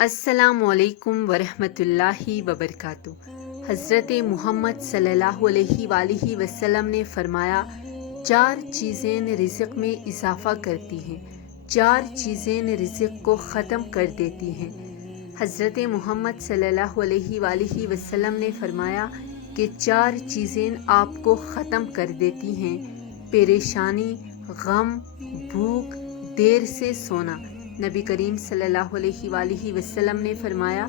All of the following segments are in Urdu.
السلام علیکم ورحمۃ اللہ وبرکاتہ۔ حضرت محمد صلی اللہ علیہ وآلہ وسلم نے فرمایا، 4 چیزیں رزق میں اضافہ کرتی ہیں، 4 چیزیں رزق کو ختم کر دیتی ہیں۔ حضرت محمد صلی اللہ علیہ وآلہ وسلم نے فرمایا کہ 4 چیزیں آپ کو ختم کر دیتی ہیں: پریشانی، غم، بھوک، دیر سے سونا۔ نبی کریم صلی اللہ علیہ وآلہ وسلم نے فرمایا،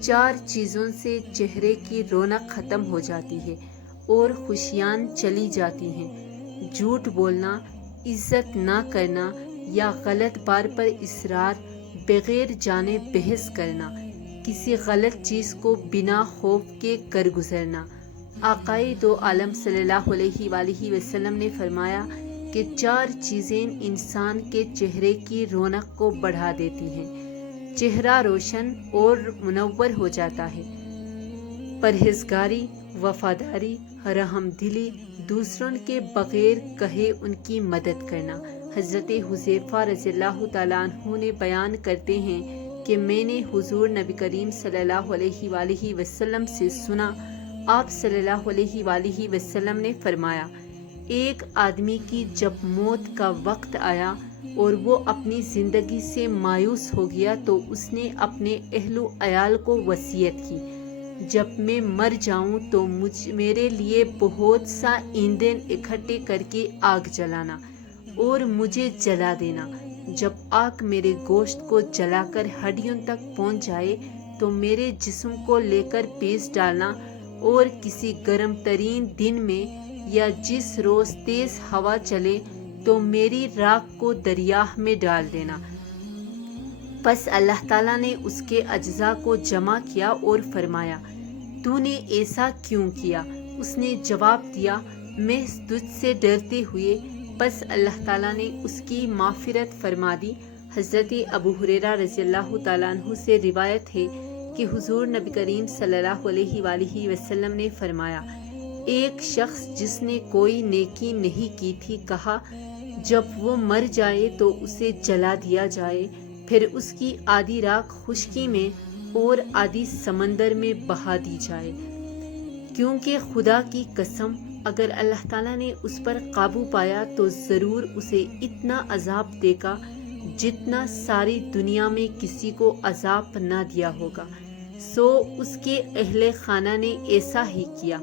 4 چیزوں سے چہرے کی رونق ختم ہو جاتی ہے اور خوشیاں چلی جاتی ہیں: جھوٹ بولنا، عزت نہ کرنا یا غلط بات پر اصرار، بغیر جانے بحث کرنا، کسی غلط چیز کو بنا خوف کے کر گزرنا۔ آقائے دو عالم صلی اللہ علیہ وآلہ وسلم نے فرمایا کہ 4 چیزیں انسان کے چہرے کی رونق کو بڑھا دیتی ہیں، چہرہ روشن اور منور ہو جاتا ہے: پرہیزگاری، وفاداری، رحم دلی، دوسروں کے بغیر کہے ان کی مدد کرنا۔ حضرت حذیفہ رضی اللہ تعالیٰ عنہ نے بیان کرتے ہیں کہ میں نے حضور نبی کریم صلی اللہ علیہ وآلہ وسلم سے سنا، آپ صلی اللہ علیہ وآلہ وسلم نے فرمایا، ایک آدمی کی جب موت کا وقت آیا اور وہ اپنی زندگی سے مایوس ہو گیا تو اس نے اپنے اہل و عیال کو وصیت کی، جب میں مر جاؤں تو میرے لیے بہت سا ایندھن اکٹھے کر کے آگ جلانا اور مجھے جلا دینا۔ جب آگ میرے گوشت کو جلا کر ہڈیوں تک پہنچ جائے تو میرے جسم کو لے کر پیس ڈالنا اور کسی گرم ترین دن میں یا جس روز تیز ہوا چلے تو میری راکھ کو دریا میں ڈال دینا۔ پس اللہ تعالیٰ نے اس کے اجزاء کو جمع کیا اور فرمایا، تو نے ایسا کیوں کیا؟ اس نے جواب دیا، میں تجھ سے ڈرتے ہوئے۔ پس اللہ تعالیٰ نے اس کی مغفرت فرما دی۔ حضرت ابو ہریرہ رضی اللہ تعالیٰ عنہ سے روایت ہے کہ حضور نبی کریم صلی اللہ علیہ وآلہ وسلم نے فرمایا، ایک شخص جس نے کوئی نیکی نہیں کی تھی کہا، جب وہ مر جائے تو اسے جلا دیا جائے، پھر اس کی آدھی راکھ خشکی میں اور آدھی سمندر میں بہا دی جائے، کیونکہ خدا کی قسم اگر اللہ تعالیٰ نے اس پر قابو پایا تو ضرور اسے اتنا عذاب دے گا جتنا ساری دنیا میں کسی کو عذاب نہ دیا ہوگا۔ سو اس کے اہل خانہ نے ایسا ہی کیا۔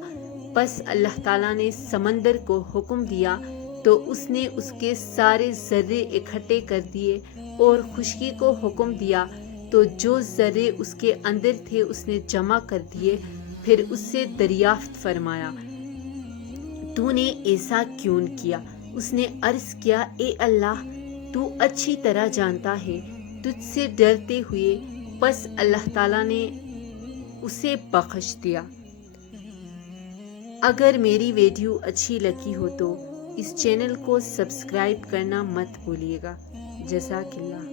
پس اللہ تعالیٰ نے سمندر کو حکم دیا تو اس نے اس کے سارے ذرے اکٹھے کر دیے، اور خشکی کو حکم دیا تو جو ذرے اس کے اندر تھے اس نے جمع کر دیے۔ پھر اس سے دریافت فرمایا، تو نے ایسا کیوں کیا؟ اس نے عرض کیا، اے اللہ، تو اچھی طرح جانتا ہے، تجھ سے ڈرتے ہوئے۔ پس اللہ تعالیٰ نے اسے بخش دیا۔ اگر میری ویڈیو اچھی لگی ہو تو اس چینل کو سبسکرائب کرنا مت بھولیے گا۔ جزاک اللہ۔